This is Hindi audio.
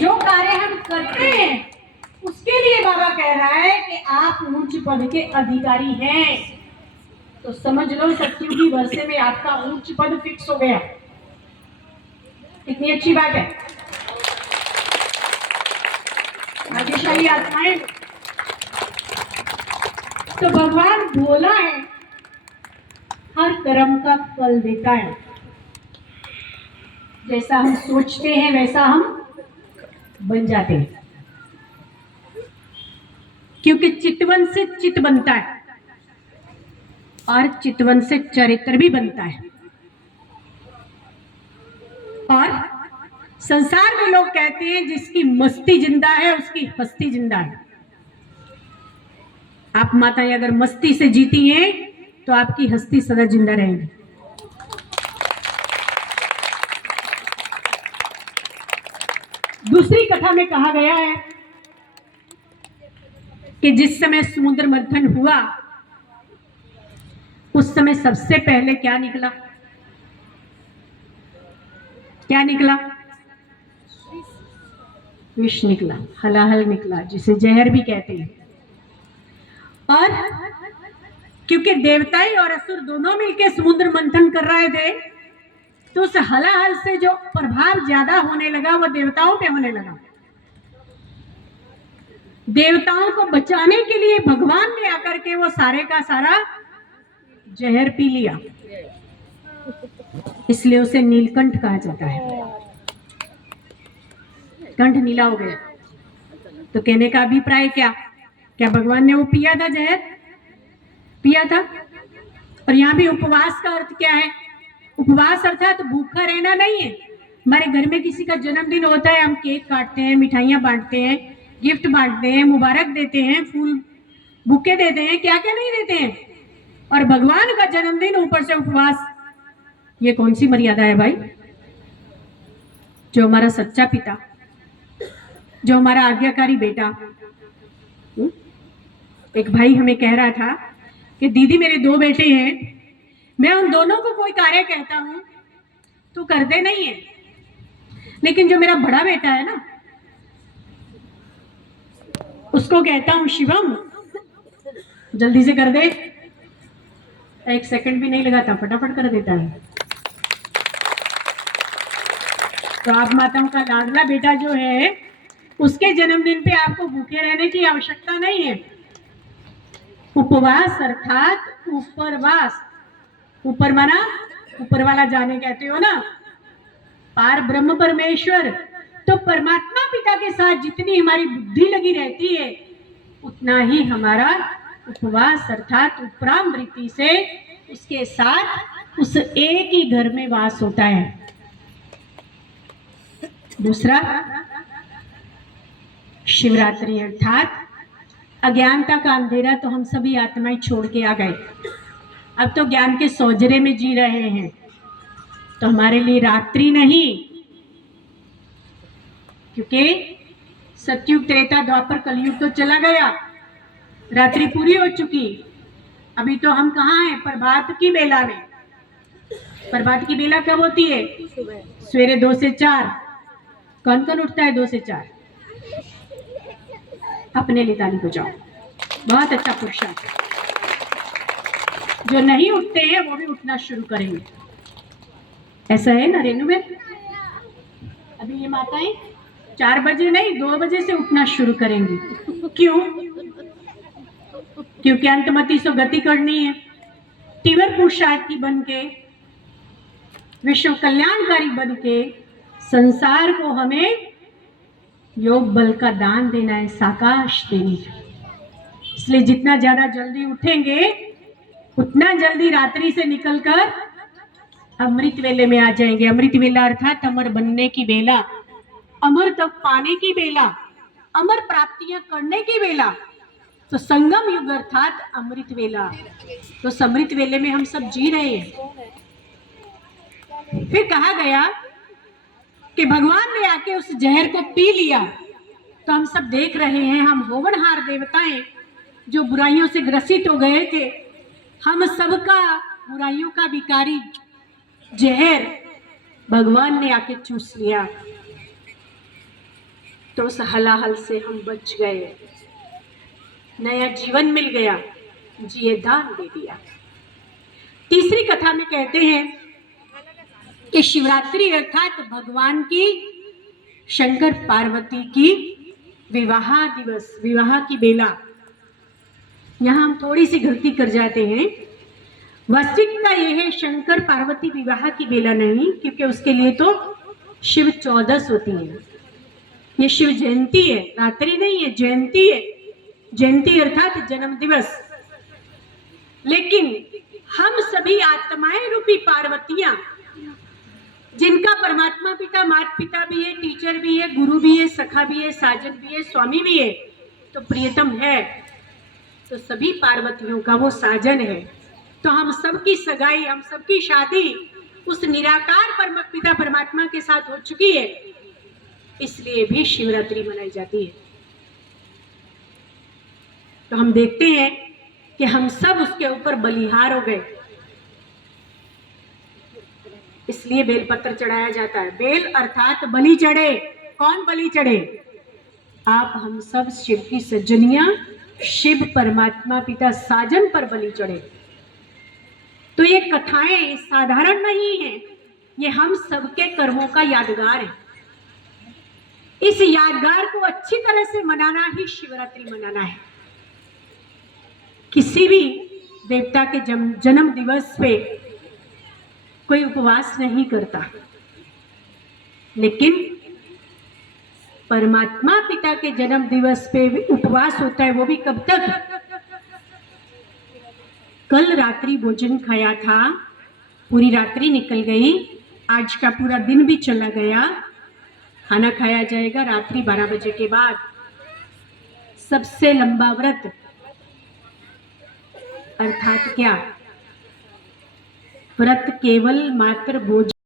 जो कार्य हम करते हैं उसके लिए बाबा कह रहा है कि आप उच्च पद के अधिकारी हैं, तो समझ लो सत्युगी वर्षे में आपका उच्च पद फिक्स हो गया। कितनी अच्छी बात है। भाग्यशाली आत्माएं। तो भगवान भोला है, हर कर्म का फल देता है। जैसा हम सोचते हैं वैसा हम बन जाते हैं, क्योंकि चितवन से चित बनता है और चितवन से चरित्र भी बनता है। और संसार में लोग कहते हैं जिसकी मस्ती जिंदा है उसकी हस्ती जिंदा है। आप माताएं अगर मस्ती से जीती हैं तो आपकी हस्ती सदा जिंदा रहेगी। दूसरी कथा में कहा गया है कि जिस समय समुद्र मंथन हुआ उस समय सबसे पहले क्या निकला? क्या निकला? विष निकला, हलाहल निकला, जिसे जहर भी कहते हैं। और क्योंकि देवताएं और असुर दोनों मिलकर समुद्र मंथन कर रहे थे, तो उस हलाहल से जो प्रभाव ज्यादा होने लगा वो देवताओं पे होने लगा। देवताओं को बचाने के लिए भगवान ने आकर के वो सारे का सारा जहर पी लिया, इसलिए उसे नीलकंठ कहा जाता है। कंठ नीला हो गया। तो कहने का अभिप्राय क्या? क्या भगवान ने वो पिया था, जहर पिया था? और यहाँ भी उपवास का अर्थ क्या है? उपवास अर्थात भूखा रहना नहीं है। हमारे घर में किसी का जन्मदिन होता है, हम केक काटते हैं, मिठाइयां बांटते हैं, गिफ्ट बांटते हैं, मुबारक देते हैं, फूल बुके देते हैं, क्या क्या नहीं देते हैं। और भगवान का जन्मदिन ऊपर से उपवास, ये कौन सी मर्यादा है भाई? जो हमारा सच्चा पिता, जो हमारा आज्ञाकारी बेटा, एक भाई हमें कह रहा था कि दीदी मेरे 2 बेटे हैं, मैं उन दोनों को कोई कार्य कहता हूं तो करते नहीं है, लेकिन जो मेरा बड़ा बेटा है ना उसको कहता हूं शिवम जल्दी से कर दे, 1 सेकंड भी नहीं लगाता, फटाफट कर देता है। तो आप माताओं का लाडला बेटा जो है उसके जन्मदिन पे आपको भूखे रहने की आवश्यकता नहीं है। उपवास अर्थात उपरवास, ऊपर माना ऊपर वाला जाने कहते हो ना, पार ब्रह्म परमेश्वर। तो परमात्मा पिता के साथ जितनी हमारी बुद्धि लगी रहती है उतना ही हमारा उपवास अर्थात उपरामृति से उसके साथ उस एक ही घर में वास होता है। दूसरा, शिवरात्रि अर्थात अज्ञानता का अंधेरा तो हम सभी आत्माएं छोड़ के आ गए, अब तो ज्ञान के सौजरे में जी रहे हैं। तो हमारे लिए रात्रि नहीं, क्योंकि सतयुग त्रेता द्वापर कलयुग तो चला गया, रात्रि पूरी हो चुकी। अभी तो हम कहाँ हैं? प्रभात की बेला में। प्रभात की बेला कब होती है? सवेरे 2 से 4। कौन कौन उठता है 2 से 4? अपने लिए ताली बजाओ, बहुत अच्छा पुरुषार्थ। जो नहीं उठते हैं वो भी उठना शुरू करेंगे, ऐसा है ना रेणु में? अभी ये माताएं 4 बजे नहीं 2 बजे से उठना शुरू करेंगी। क्यों? क्योंकि अंतमति से गति करनी है। तीव्र पुरुषार्थी बन के, विश्व कल्याणकारी बन के संसार को हमें योग बल का दान देना है, साकाश देनी है। इसलिए जितना ज्यादा जल्दी उठेंगे उतना जल्दी रात्रि से निकलकर अमृत वेले में आ जाएंगे। अमृत वेला अर्थात अमर बनने की बेला, अमर तक पाने की बेला, अमर प्राप्तियां करने की बेला। तो संगम युग अर्थात अमृत वेला। तो समृत वेले में हम सब जी रहे हैं। फिर कहा गया कि भगवान ने आके उस जहर को पी लिया। तो हम सब देख रहे हैं, हम होवनहार देवताएं जो बुराइयों से ग्रसित हो गए थे, हम सबका बुराइयों का विकारी जहर भगवान ने आके चूस लिया। तो उस हलाहल से हम बच गए, नया जीवन मिल गया, जिए दान दे दिया। तीसरी कथा में कहते हैं कि शिवरात्रि अर्थात भगवान की शंकर पार्वती की विवाह दिवस, विवाह की बेला। यहाँ हम थोड़ी सी गलती कर जाते हैं। वास्तविकता यह है शंकर पार्वती विवाह की बेला नहीं, क्योंकि उसके लिए तो शिव चौदस होती है। ये शिव जयंती है, रात्रि नहीं है, जयंती है। जयंती अर्थात जन्म दिवस। लेकिन हम सभी आत्माएं रूपी पार्वतियां, जिनका परमात्मा पिता माता पिता भी है, टीचर भी है, गुरु भी है, सखा भी है, साजन भी है, स्वामी भी है, तो प्रियतम है, तो सभी पार्वतियों का वो साजन है। तो हम सबकी सगाई, हम सबकी शादी उस निराकार परम पिता परमात्मा के साथ हो चुकी है, इसलिए भी शिवरात्रि मनाई जाती है। तो हम देखते हैं कि हम सब उसके ऊपर बलिहार हो गए, इसलिए बेलपत्र चढ़ाया जाता है। बेल अर्थात बलि चढ़े। कौन बलि चढ़े? आप हम सब शिव की सज्जनियां, शिव परमात्मा पिता साजन पर बलि चढ़े। तो ये कथाएं साधारण नहीं है, ये हम सबके कर्मों का यादगार है। इस यादगार को अच्छी तरह से मनाना ही शिवरात्रि मनाना है। किसी भी देवता के जन्म दिवस पे कोई उपवास नहीं करता, लेकिन परमात्मा पिता के जन्म दिवस पे उपवास होता है। वो भी कब तक? कल रात्रि भोजन खाया था, पूरी रात्रि निकल गई, आज का पूरा दिन भी चला गया, खाना खाया जाएगा रात्रि 12 बजे के बाद। सबसे लंबा व्रत अर्थात क्या? व्रत केवल मात्र भोजन